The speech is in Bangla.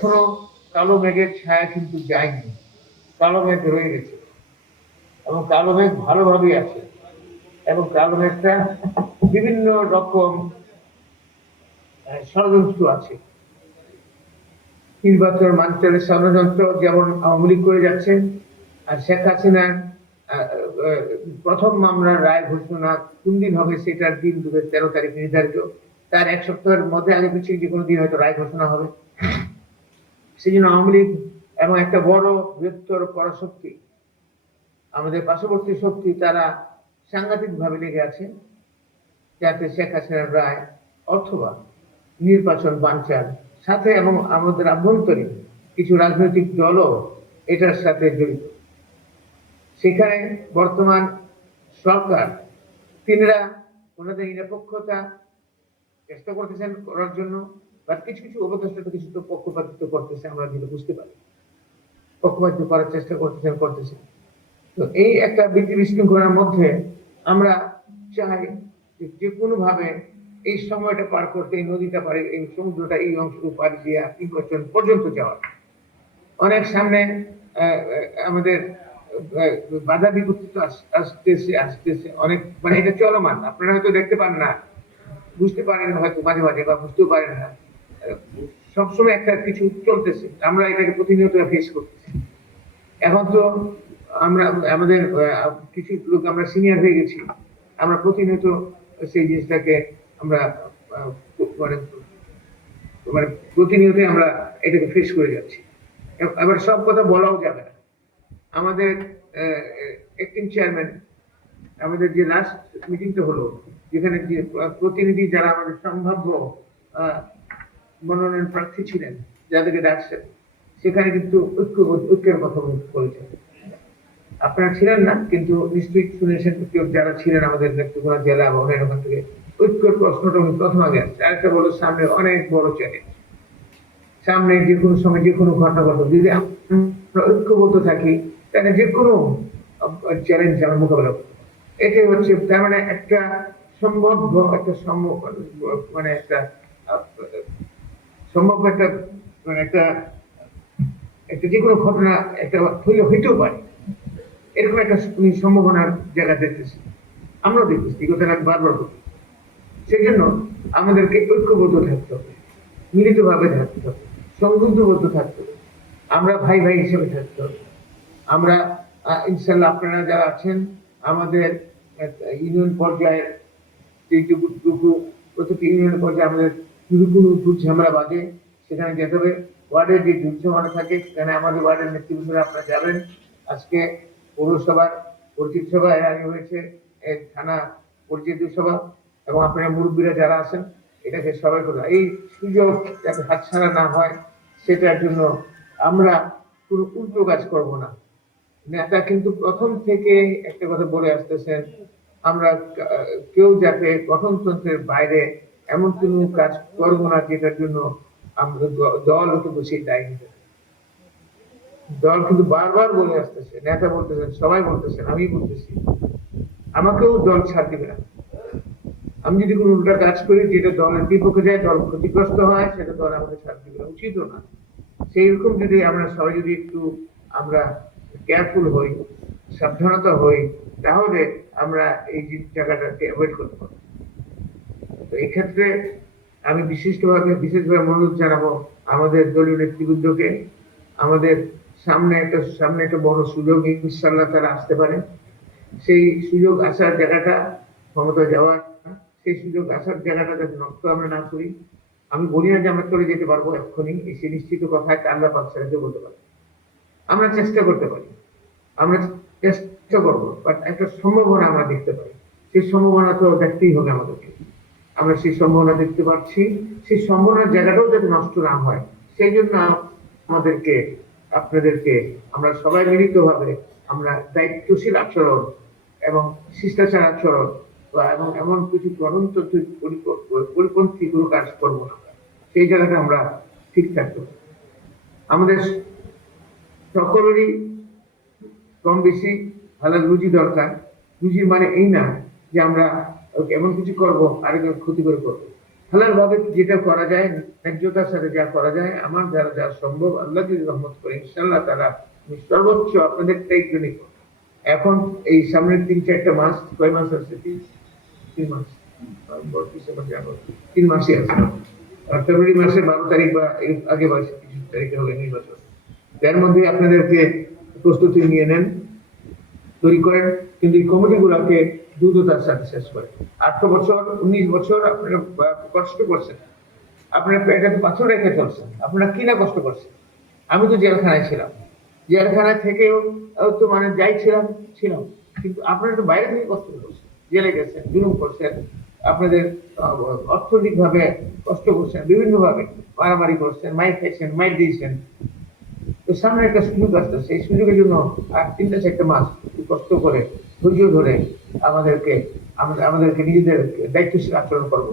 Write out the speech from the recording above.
এখনও কালো মেঘের ছায়া কিন্তু যায়নি। কালো মেঘ রয়ে গেছে। এবং কালো মেঘ ভালোভাবেই আছে। এবং কালো মেঘটা বিভিন্ন রকম ষড়যন্ত্র আছে। নির্বাচন মানচলের ষড়যন্ত্র যেমন আওয়ামী লীগ করে যাচ্ছে, আর শেখ হাসিনার প্রথম মামলার রায় ঘোষণা কোন দিন হবে সেটার দিন দু তেরো তারিখ নির্ধারিত। তার এক সপ্তাহের মধ্যে আগে পিছিয়ে যে কোনো দিন হয়তো রায় ঘোষণা হবে। সেই জন্য আওয়ামী লীগ এবং একটা বড় বৃহত্তর পরাশক্তি, আমাদের পার্শ্ববর্তী শক্তি, তারা সাংঘাতিক ভাবে লেগে আছে। যাতে শেখ হাসিনার রায় অথবা নির্বাচন বানচাল সাথে এবং আমাদের আভ্যন্তরীণ কিছু রাজনৈতিক দলও এটার সাথে জড়িত। সেখানে বর্তমান সরকার, তিনরা ওনাদের নিরপেক্ষতা চেষ্টা করতেছেন করার জন্য। বা কিছু কিছু উপদেষ্টা তো কিছু তো পক্ষপাতিত্ব করতেছে, আমরা যেটা বুঝতে পারি। পক্ষপাতিত্ব করার চেষ্টা করতেছেন করতেছেন তো এই একটা বিধি বিশৃঙ্খলার মধ্যে আমরা চাই যে যে কোনো ভাবে এই সময়টা পার করতে, এই নদীটা পারে, এই সমুদ্রটা, এই অংশটুকু পাড়ি দিয়ে নির্বাচন পর্যন্ত যাওয়া। অনেক সামনে আমাদের বাধা বিপত্তি তো আসতেছে আসতেছে। অনেক মানে এটা চলমান। আপনারা হয়তো দেখতে পান না। বুঝতে পারেন হয়তো মাঝে মাঝে বা বুঝতেও পারেন না। সবসময় একটা কিছু চলতেছে। আমরা এটাকে প্রতিনিয়ত ফেস করতেছি। এখন তো আমরা, আমাদের কিছু লোক আমরা সিনিয়র হয়ে গেছি। আমরা প্রতিনিয়ত সেই জিনিসটাকে আমরা মানে মানে প্রতিনিয়তই আমরা এটাকে ফেস করে যাচ্ছি। এবার সব কথা বলাও যাবে না। আমাদের একটিং চেয়ারম্যান আমাদের যে লাস্ট মিটিংটা হলো, যেখানে যে প্রতিনিধি যারা আমাদের সম্ভাব্য মনোনয়ন প্রার্থী ছিলেন, যাদেরকে ডাকছেন, সেখানে কিন্তু ঐক্য, ঐক্যের কথা বলে- বলেছেন আপনারা ছিলেন না, কিন্তু নিশ্চয়ই শুনেছেন কেউ যারা ছিলেন আমাদের নেত্রকোনা জেলা বা অন্যান্য ওখান থেকে, ঐক্যের প্রশ্নটা উনি প্রথম আগে আসছে আরেকটা বলো সামনে অনেক বড় চ্যালেঞ্জ সামনে যে কোনো সময় যে কোনো ঘটনা ঘটবে যদি আমরা ঐক্যবদ্ধ থাকি, তাহলে যে কোনো চ্যালেঞ্জ আমরা মোকাবেলা করব এটাই হচ্ছে তার মানে একটা সম্ভাব্য একটা সম্ভব মানে একটা সম্ভব একটা মানে একটা একটা যে কোনো ঘটনা, একটা হইলে হইতেও পারে। এরকম একটা সম্ভাবনার জায়গা দেখতেছি। আমরাও দেখতেছি, এই কথাটা বারবার বলি। সেই জন্য আমাদেরকে ঐক্যবদ্ধ থাকতে হবে, মিলিতভাবে থাকতে হবে সংবদ্ধবদ্ধ থাকতে হবে। আমরা ভাই ভাই হিসেবে থাকতে হবে। আমরা ইনশাল্লাহ আপনারা যারা আছেন, আমাদের ইউনিয়ন পর্যায়ে যেটুকু প্রতিটি ইউনিয়ন পর্যায়ে আমাদের যদি কোনো দুধ ঝামেলা বাদে সেখানে যেতে হবে। ওয়ার্ডের যে দুধ ঝামেলা থাকে, সেখানে আমাদের ওয়ার্ডের নেতৃবৃন্দরা আপনারা যাবেন। আজকে পৌরসভার পরিচিত সভা এর আগে হয়েছে থানা পরিচিত সভা, এবং আপনারা মুরব্বীরা যারা আছেন, এটাকে সবাই করে এই সুযোগ যাতে হাতছাড়া না হয়, সেটার জন্য আমরা কোনো উল্টো কাজ করব না। নেতা কিন্তু প্রথম থেকে একটা কথা বলে আসতেছেন, আমরা কেউ যাতে গঠনতন্ত্রের বাইরে এমন কোনো কাজ করব না যেটার জন্য আমরা দল কিন্তু সেই দায়ী নিতে দল কিন্তু বারবার বলে আসতেছে, নেতা বলতেছেন, সবাই বলতেছেন, আমি বলতেছি। আমাকেও দল ছাড় দিবে না। আমি যদি কোনো উল্টা কাজ করি, যেটা দলের বিপক্ষে যায়, দল ক্ষতিগ্রস্ত হয়, সেটা দল আমাকে ছাড় দিবে না, উচিতও না। সেই রকম যদি আমরা সবাই যদি একটু আমরা কেয়ারফুল হই, সাবধানতা হই, তাহলে আমরা এই জায়গাটাকে অ্যাভয়েড করতে পারব। এক্ষেত্রে আমি বিশিষ্টভাবে, বিশেষভাবে অনুরোধ জানাব আমাদের দলীয় নেতৃবৃন্দকে, আমাদের সামনে একটা সামনে একটা বড় সুযোগ ইনশাল্লাহ তারা আসতে পারে। সেই সুযোগ আসার জায়গাটা ক্ষমতা যাওয়ার সেই সুযোগ আসার জায়গাটা যাতে নষ্ট আমরা না করি, আমি বলি না যে আমরা চলে যেতে পারব এক্ষুনি, এই সে নিশ্চিত কথা একটা আল্লাহ পাক করতে পারি। আমরা চেষ্টা করতে পারি, আমরা চেষ্টা করব বাট একটা সম্ভাবনা আমরা দেখতে পাই সেই সম্ভাবনা তো দেখতেই হবে আমাদেরকে। আমরা সেই সম্ভাবনা দেখতে পাচ্ছি। সেই সম্ভাবনার জায়গাটাও যাতে নষ্ট না হয়, সেই জন্য আমাদেরকে, আপনাদেরকে আমরা সবাই মিলিতভাবে আমরা দায়িত্বশীল আচরণ এবং শিষ্টাচার আচরণ বা এবং এমন কিছু গণতন্ত্র পরিপন্থী কোনো কাজ করব না সেই জায়গাটা আমরা ঠিক থাকতে হবে। আমাদের সকলেরই কম বেশি ভালো রুজি দরকার। রুচির মানে এই না যে আমরা এমন কিছু করব আরেকজন ক্ষতি করে করব। হালাল ভাবে যেটা করা যায়, ন্যায্যতার সাথে যা করা যায়, আমার দ্বারা যা সম্ভব, আল্লাহ যদি রহমত করে ইনশাল্লাহ তারা সর্বোচ্চ আপনাদের জন্য এখন এই সামনের তিন, চারটা মাস, কয় মাস আছে? তিন তিন মাস। তিন মাসই আছে। ফেব্রুয়ারি মাসের বারো তারিখ বা আগে বা কিছু তারিখে হবে নির্বাচন। এর মধ্যে আপনাদেরকে প্রস্তুতি নিয়ে নেন, তৈরি করেন। কিন্তু এই কমিটিগুলোকে দ্রুততার সাথে শেষ করে। আঠারো বছর, উনিশ বছর আপনারা কষ্ট করছেন। আপনারা পেটে পাথর রেখে চলছেন। আপনারা কি না কষ্ট করছেন? আমি তো জেলখানায় ছিলাম। জেলখানা থেকেও তো মানে যাই ছিলাম ছিলাম। কিন্তু আপনারা তো বাইরে থেকে কষ্ট করছেন। জেলে গেছেন, জুলুম করছেন, আপনাদের অর্থনৈতিক ভাবে কষ্ট করছেন বিভিন্ন ভাবে মারামারি করছেন মাইক খাইছেন মাইক দিয়েছেন। তো সামনে একটা সুযোগ আসছে। সেই সুযোগের জন্য আর তিনটা চারটে মাস কষ্ট করে ধৈর্য ধরে আমাদেরকে আমাদের- আমাদেরকে নিজেদের দায়িত্বশীল আচরণ করব।